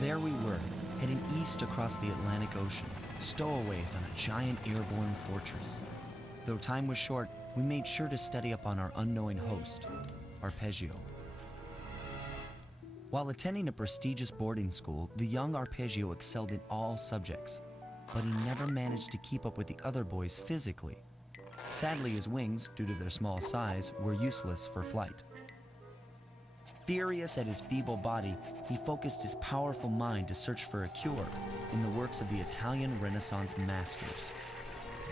There we were, heading east across the Atlantic Ocean, stowaways on a giant airborne fortress. Though time was short, we made sure to study up on our unknowing host, Arpeggio. While attending a prestigious boarding school, the young Arpeggio excelled in all subjects, but he never managed to keep up with the other boys physically. Sadly, his wings, due to their small size, were useless for flight. Furious at his feeble body, he focused his powerful mind to search for a cure in the works of the Italian Renaissance masters.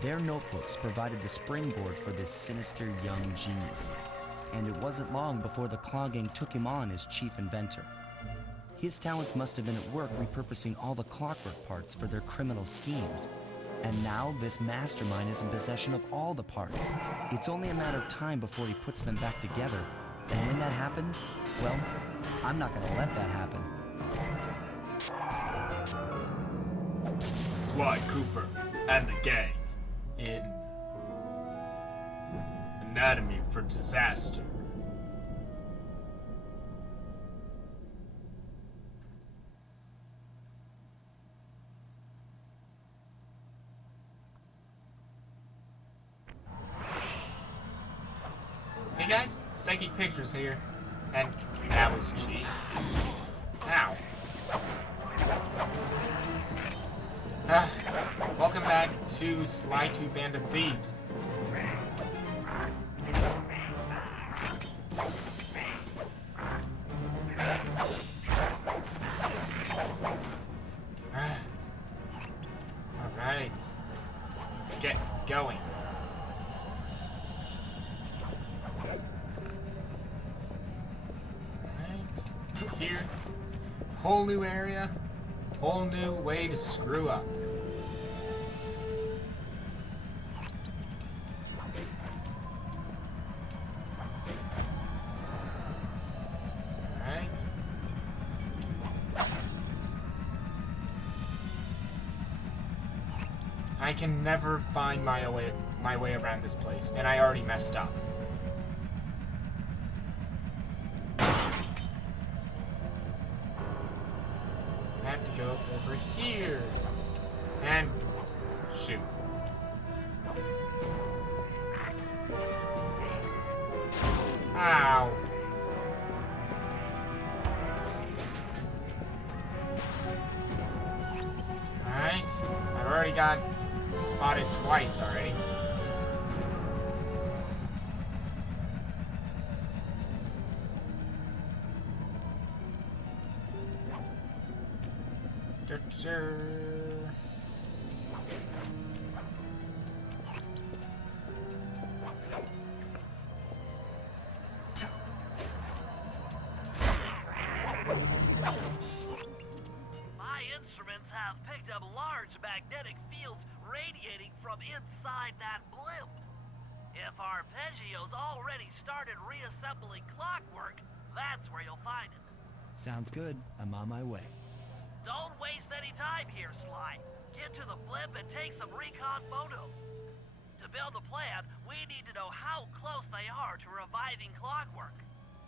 Their notebooks provided the springboard for this sinister young genius, and it wasn't long before the Claw Gang took him on as chief inventor. His talents must have been at work repurposing all the clockwork parts for their criminal schemes, and now this mastermind is in possession of all the parts. It's only a matter of time before he puts them back together. And when that happens, well, I'm not gonna let that happen. Sly Cooper and the gang in Anatomy for Disaster. Hey guys, Psychic Pictures here, and that was cheap. Ow. Welcome back to Sly 2 Band of Thieves. Alright, let's get going. Here, whole new area, whole new way to screw up. Alright. I can never find my way around this place, and I already messed up. Go up over here and shoot. Ow. Alright, I've already got spotted twice already. My instruments have picked up large magnetic fields radiating from inside that blimp. If Arpeggio's already started reassembling clockwork, that's where you'll find it. Sounds good. I'm on my way. Don't waste any time here, Sly. Get to the blimp and take some recon photos. To build a plan, we need to know how close they are to reviving clockwork.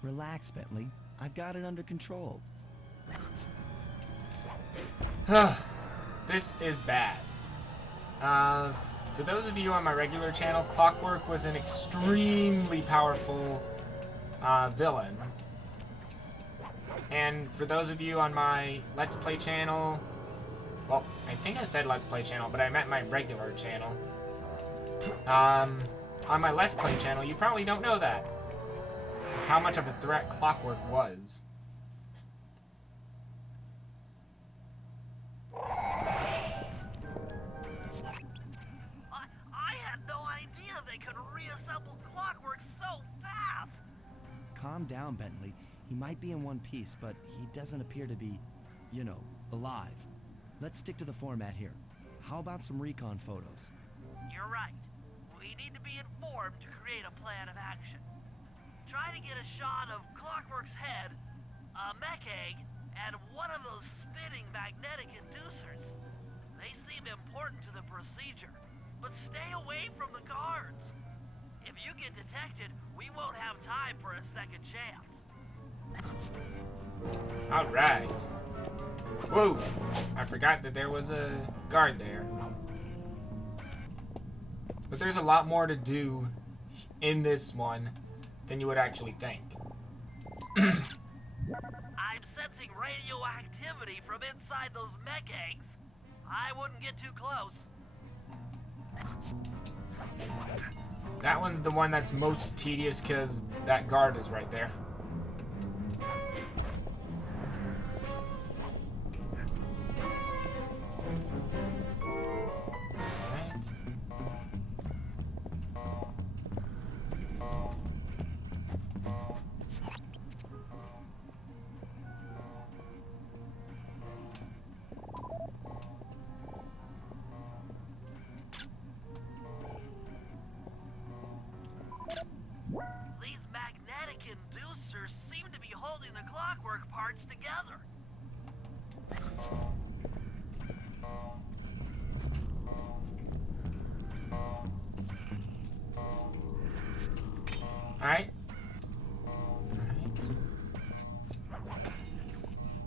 Relax, Bentley. I've got it under control. This is bad. For those of you on my regular channel, Clockwork was an extremely powerful villain. And for those of you on my Let's Play channel, well, I think I said Let's Play channel, but I meant my regular channel. On my Let's Play channel, you probably don't know that. How much of a threat Clockwork was. I had no idea they could reassemble clockwork so fast! Calm down, Bentley. He might be in one piece, but he doesn't appear to be, you know, alive. Let's stick to the format here. How about some recon photos? You're right. We need to be informed to create a plan of action. Try to get a shot of Clockwork's head, a mech egg, and one of those spinning magnetic inducers. They seem important to the procedure, but stay away from the guards. If you get detected, we won't have time for a second chance. Alright. Whoa! I forgot that there was a guard there. But there's a lot more to do in this one than you would actually think. I'm sensing radioactivity from inside those mech eggs. I wouldn't get too close. That one's the one that's most tedious because that guard is right there. Alright. These magnetic inducers seem to be holding the clockwork parts together. Alright.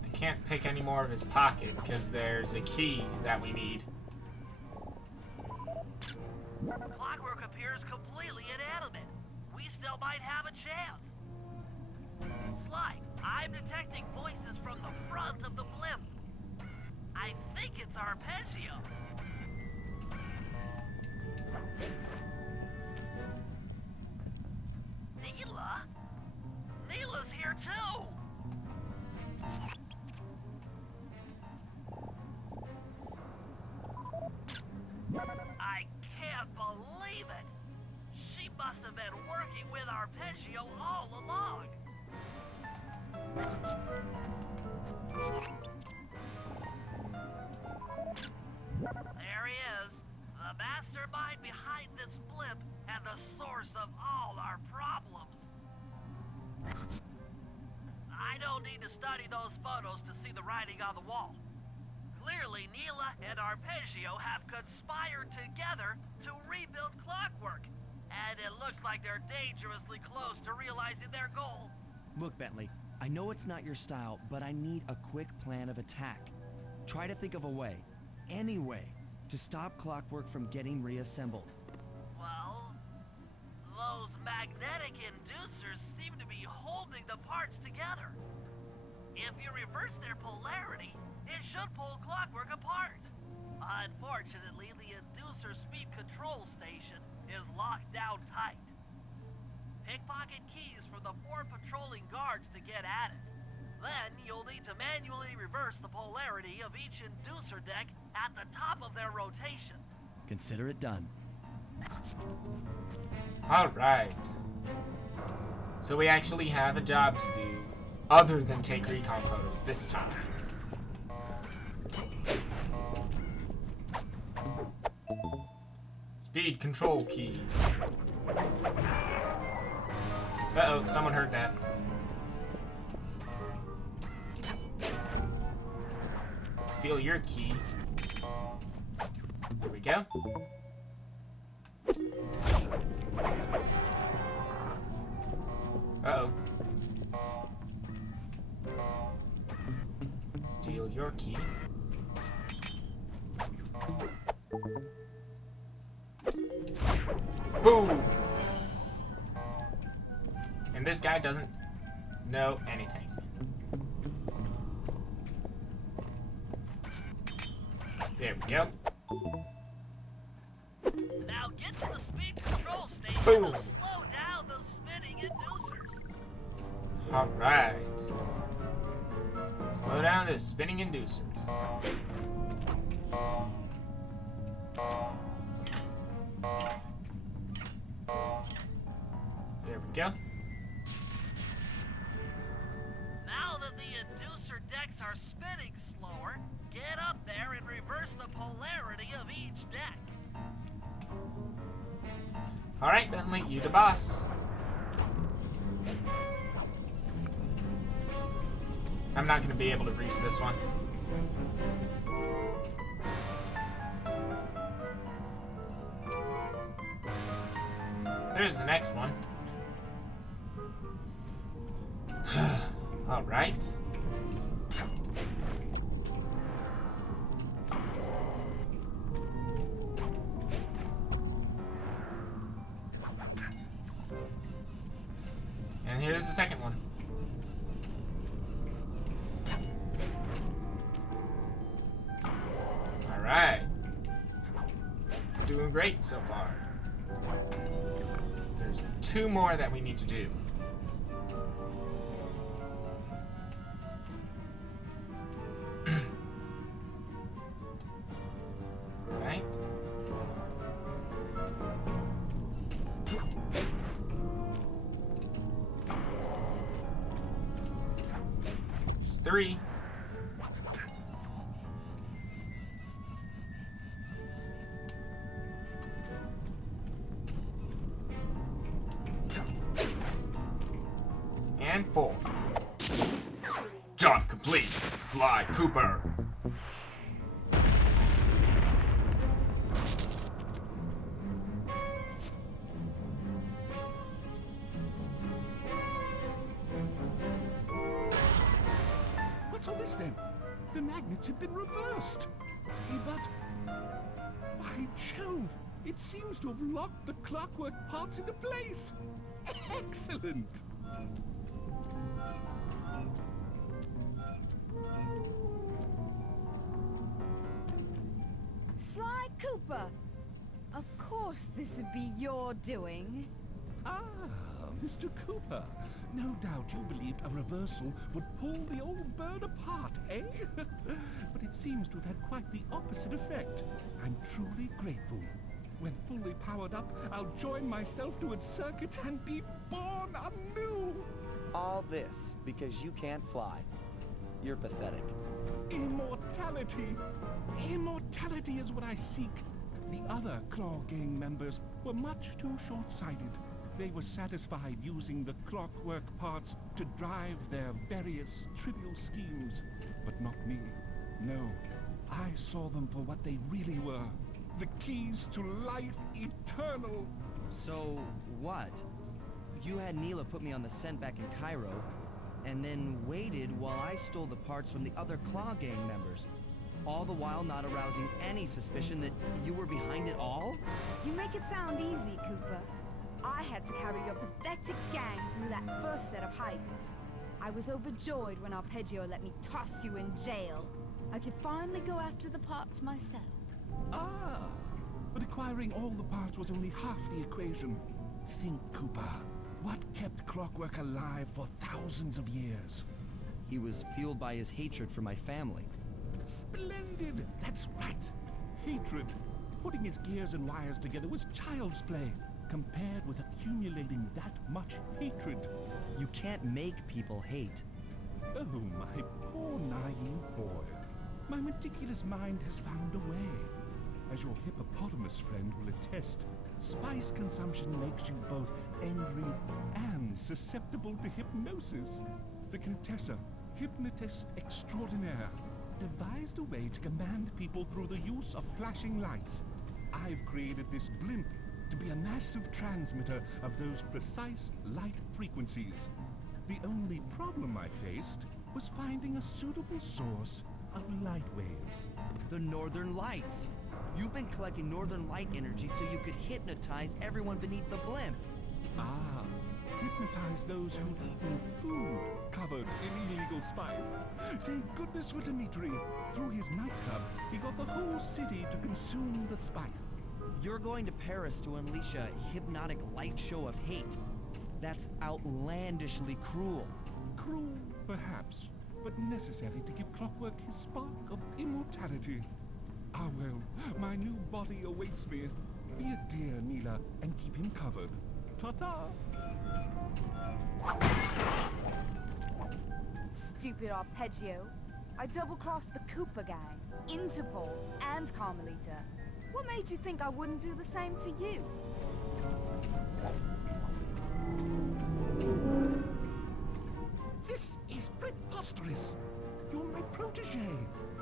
I can't pick any more of his pocket because there's a key that we need. Clockwork appears completely inanimate. We still might have a chance. Sly, I'm detecting voices from the front of the blimp. I think it's Arpeggio. Neela? Neela's here too! I can't believe it! She must have been working with Arpeggio all along! There he is, the mastermind behind this blimp and the source of all our problems. I don't need to study those photos to see the writing on the wall. Clearly, Neela and Arpeggio have conspired together to rebuild Clockwork. And it looks like they're dangerously close to realizing their goal. Look, Bentley, I know it's not your style, but I need a quick plan of attack. Try to think of a way, any way, to stop Clockwork from getting reassembled. Well, those magnetic inducers seem to be holding the parts together. If you reverse their polarity, it should pull Clockwork apart. Unfortunately, the inducer speed control station is locked down tight. Pickpocket keys from the 4 patrolling guards to get at it. Then you'll need to manually reverse the polarity of each inducer deck at the top of their rotation. Consider it done. Alright. So we actually have a job to do other than take recon photos this time. Speed control key. Uh-oh, someone heard that. Steal your key. There we go. Uh-oh. Steal your key. Boom! And this guy doesn't know anything. There we go. Now get to the speed control station Boom. to slow down those spinning inducers. Alright. Slow down those spinning inducers. There we go. Now that the inducer decks are spinning slower, get up there and reverse the polarity of each deck. Alright, Bentley, you the boss. I'm not going to be able to reach this one. There's the next one. there's the second one. Alright. Doing great so far. There's 2 more that we need to do. Alright. There's 3. And 4. Job complete, Sly Cooper. What's all this then? The magnets have been reversed. But, by Jove, it seems to have locked the clockwork parts into place. Excellent. Sly Cooper! Of course this would be your doing. Ah, Mr. Cooper. No doubt you believed a reversal would pull the old bird apart, eh? But it seems to have had quite the opposite effect. I'm truly grateful. When fully powered up, I'll join myself to its circuit and be born anew! All this because you can't fly. You're pathetic. Immortality! Immortality is what I seek. The other Claw Gang members were much too short-sighted. They were satisfied using the clockwork parts to drive their various trivial schemes. But not me. No, I saw them for what they really were. The keys to life eternal. So, what? You had Neela put me on the scent back in Cairo, and then waited while I stole the parts from the other Claw Gang members. All the while not arousing any suspicion that you were behind it all? You make it sound easy, Cooper. I had to carry your pathetic gang through that first set of heists. I was overjoyed when Arpeggio let me toss you in jail. I could finally go after the parts myself. Ah, but acquiring all the parts was only half the equation. Think, Cooper. What kept clockwork alive for thousands of years? He was fueled by his hatred for my family. Splendid! That's right. Hatred. Putting his gears and wires together was child's play, compared with accumulating that much hatred. You can't make people hate. Oh, my poor naive boy. My meticulous mind has found a way. As your hippopotamus friend will attest, spice consumption makes you both angry and susceptible to hypnosis. The Contessa, hypnotist extraordinaire, devised a way to command people through the use of flashing lights. I've created this blimp to be a massive transmitter of those precise light frequencies. The only problem I faced was finding a suitable source of light waves. The Northern Lights. You've been collecting Northern Light energy so you could hypnotize everyone beneath the blimp. Ah, hypnotize those who'd eaten food covered in illegal spice. Thank goodness for Dimitri. Through his nightclub, he got the whole city to consume the spice. You're going to Paris to unleash a hypnotic light show of hate. That's outlandishly cruel. Cruel, perhaps, but necessary to give Clockwork his spark of immortality. Ah well, my new body awaits me. Be a dear, Neela, and keep him covered. Ta-ta! Stupid Arpeggio. I double-crossed the Cooper gang, Interpol, and Carmelita. What made you think I wouldn't do the same to you? This is preposterous! You're my protege,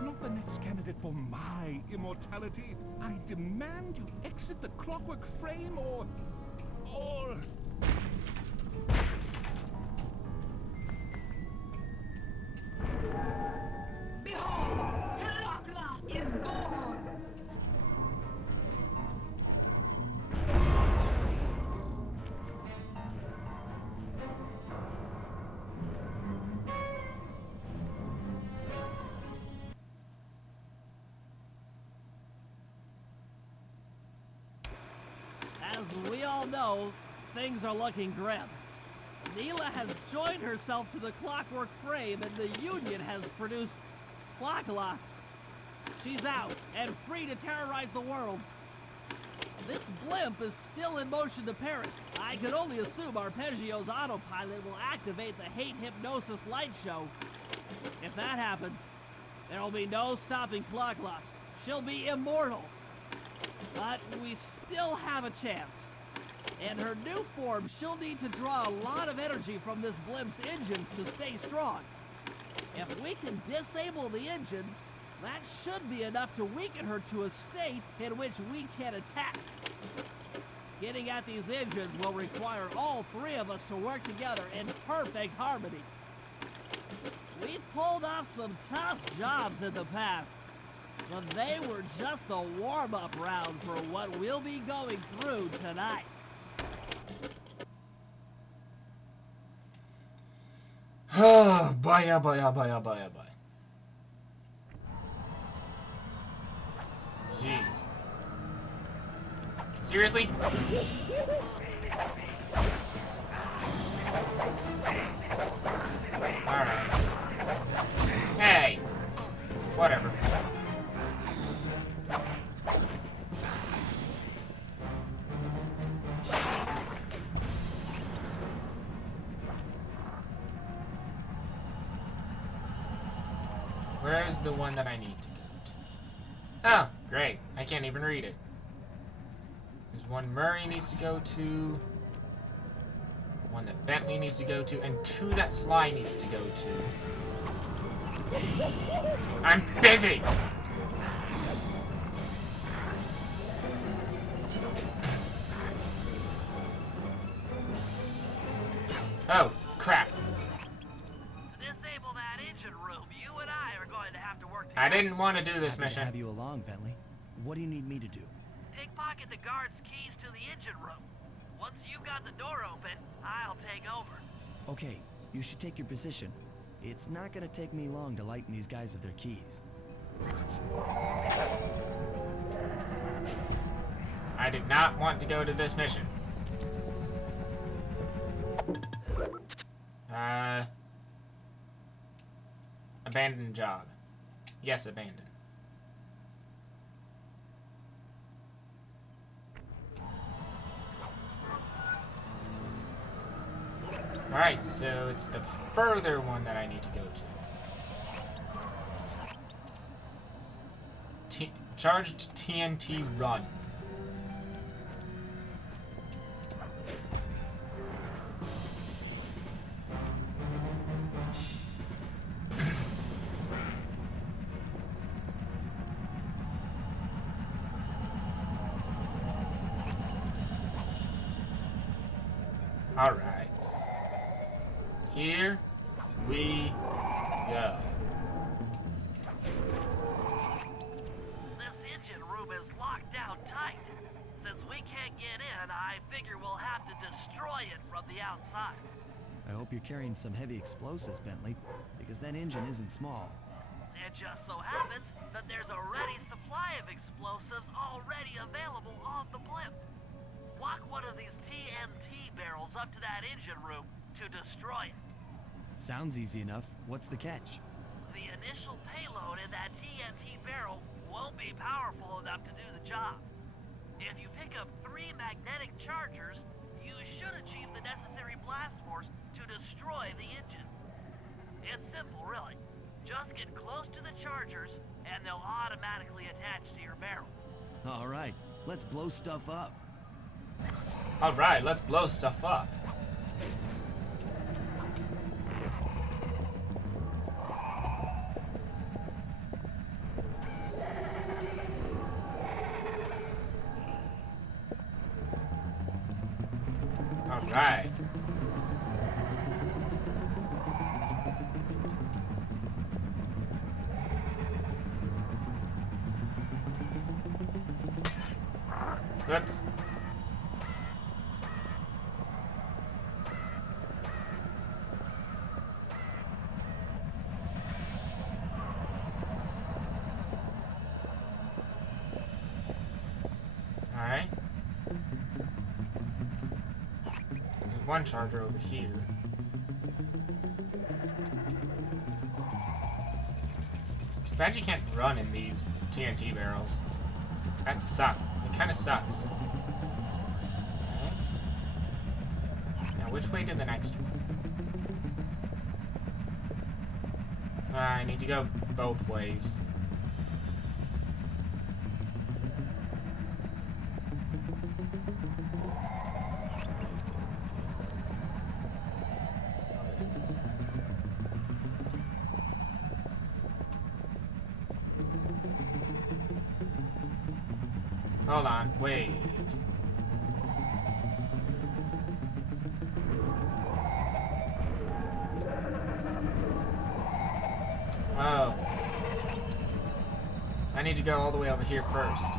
not the next candidate for my immortality. I demand you exit the Clockwork frame or... Behold, Clockla is born! know, things are looking grim. Neela has joined herself to the Clockwork Frame, and the Union has produced Clockla. She's out and free to terrorize the world. This blimp is still in motion to Paris. I can only assume Arpeggio's autopilot will activate the Hate Hypnosis light show. If that happens, there will be no stopping Clockla. She'll be immortal. But we still have a chance. In her new form, she'll need to draw a lot of energy from this blimp's engines to stay strong. If we can disable the engines, that should be enough to weaken her to a state in which we can attack. Getting at these engines will require all three of us to work together in perfect harmony. We've pulled off some tough jobs in the past, but they were just the warm-up round for what we'll be going through tonight. Oh boy, oh boy, oh boy, oh boy, oh boy. Jeez. Seriously? Alright. Hey! Whatever. Where's the one that I need to go to? Oh, great. I can't even read it. There's one Murray needs to go to, one that Bentley needs to go to, and two that Sly needs to go to. I'm busy! Oh, crap. I didn't want to do this mission. Happy to have you along, Bentley. What do you need me to do? Pickpocket the guard's keys to the engine room. Once you've got the door open, I'll take over. Okay, you should take your position. It's not gonna take me long to lighten these guys of their keys. I did not want to go to this mission. Abandoned job. Yes, abandoned. Alright, so it's the further one that I need to go to. Charged TNT run. Alright. Here we go. This engine room is locked down tight. Since we can't get in, I figure we'll have to destroy it from the outside. I hope you're carrying some heavy explosives, Bentley, because that engine isn't small. It just so happens that there's a ready supply of explosives already available on the blimp. Walk one of these TNT barrels up to that engine room to destroy it. Sounds easy enough. What's the catch? The initial payload in that TNT barrel won't be powerful enough to do the job. If you pick up 3 magnetic chargers, you should achieve the necessary blast force to destroy the engine. It's simple, really. Just get close to the chargers, and they'll automatically attach to your barrel. All right, let's blow stuff up. Alright, let's blow stuff up. Alright. Whoops. Alright. one charger over here. Too bad you can't run in these TNT barrels. That sucks. It kind of sucks. Alright. Now, which way to the next one? I need to go both ways. Hold on, wait. Oh. I need to go all the way over here first.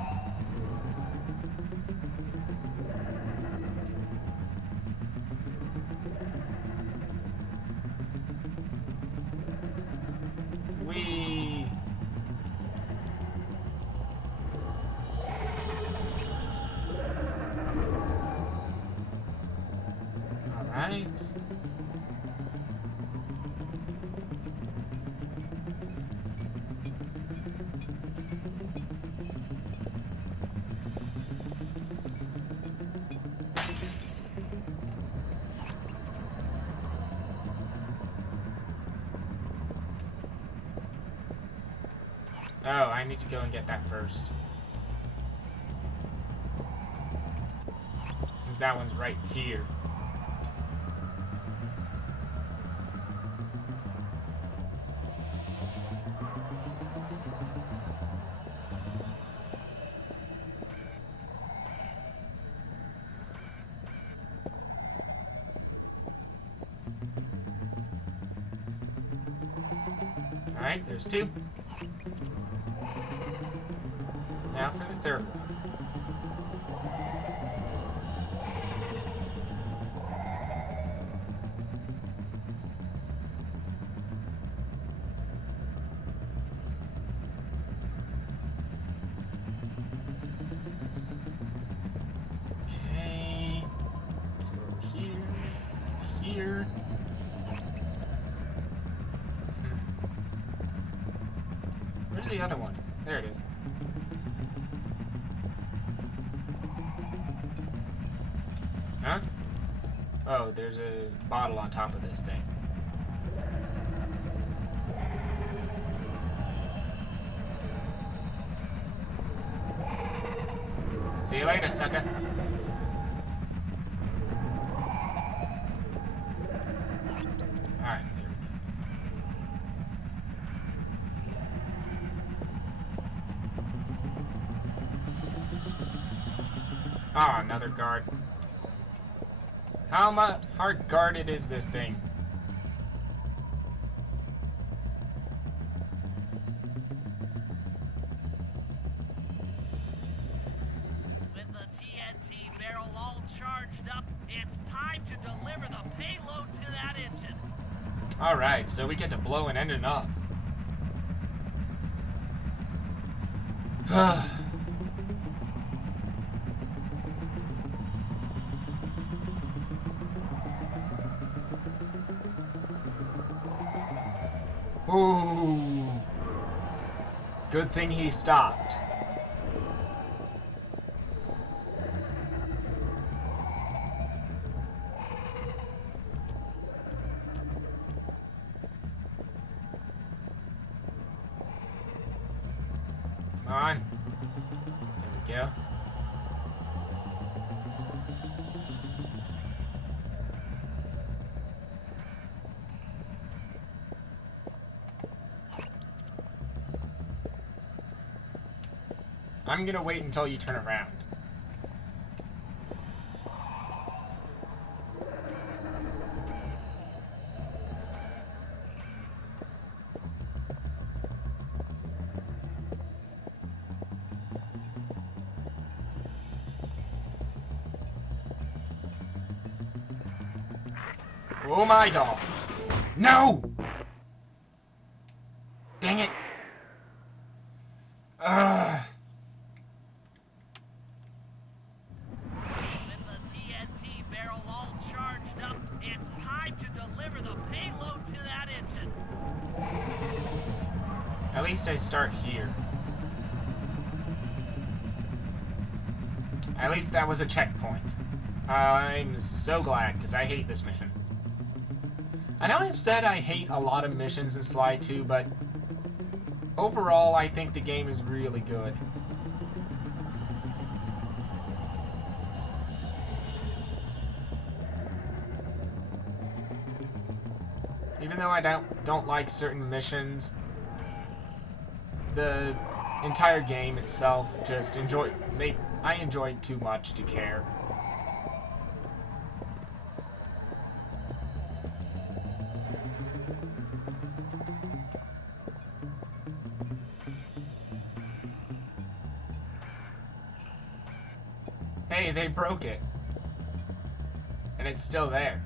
Whee! Alright. Oh, I need to go and get that first. Since that one's right here. Alright, there's two. Now for the third one. Okay. Let's go over here. Here. Where's the other one? There it is. Huh? Oh, there's a bottle on top of this thing. See you later, sucker. Alright, there we go. Ah, another guard. How much hard guarded is this thing? With the TNT barrel all charged up, it's time to deliver the payload to that engine. Alright, so we get to blow an engine up. Ooh. Good thing he stopped. Come on. There we go. I'm gonna wait until you turn around. Oh my god. No! Dang it. Ugh. With the TNT barrel all charged least I start here. At least that was a checkpoint. I'm so glad, because I hate this mission. I know I've said I hate a lot of missions in Sly 2, but overall I think the game is really good. Even though I don't like certain missions, the entire game itself just I enjoyed too much to care. Hey, they broke it. And it's still there.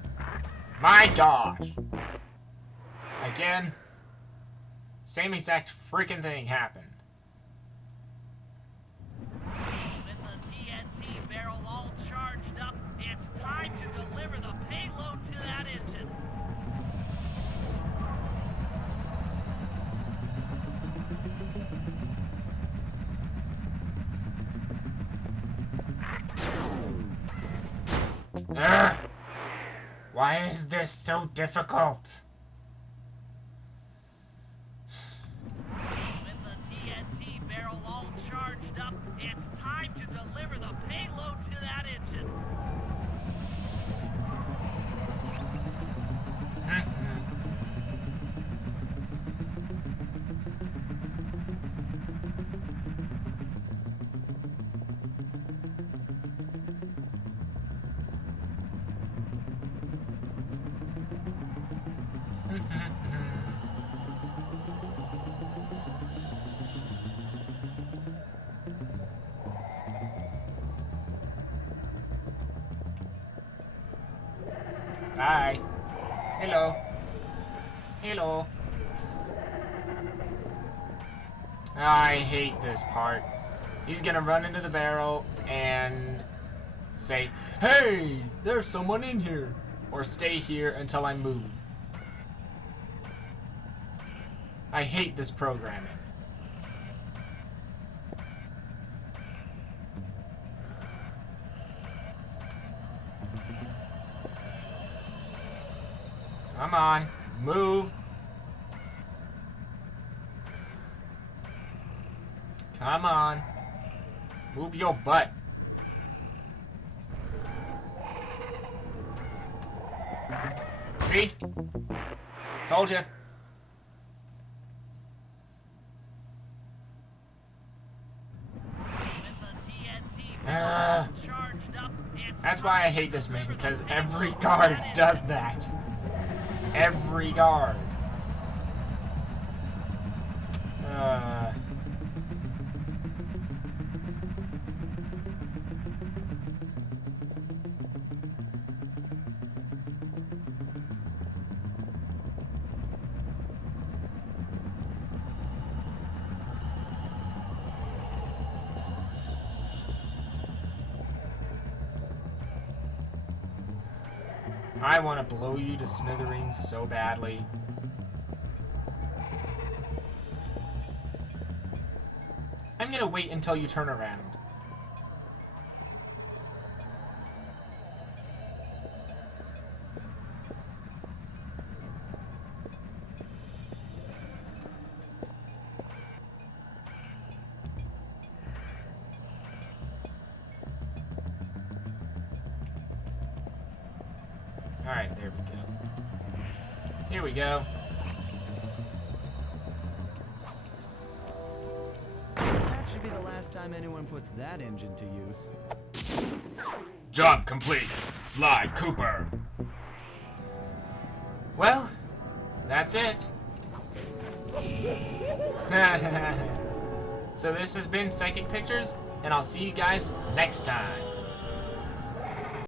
My gosh! Again, same exact freaking thing happened. With the TNT barrel all charged up, it's time to deliver the payload to that engine. Ugh! Why is this so difficult? With the TNT barrel all charged up, it's time to deliver the payload to that engine. Bye. Hello. Hello. I hate this part. He's gonna run into the barrel and say, "Hey, there's someone in here," or stay here until I move. I hate this programming. Come on, move. Come on. Move your butt. See? Told you. That's why I hate this mission, because every guard does that. Every guard. I want to blow you to smithereens so badly. I'm gonna wait until you turn around. Alright, there we go. Here we go. That should be the last time anyone puts that engine to use. Job complete. Sly Cooper. Well, that's it. So this has been Psychic Pictures, and I'll see you guys next time.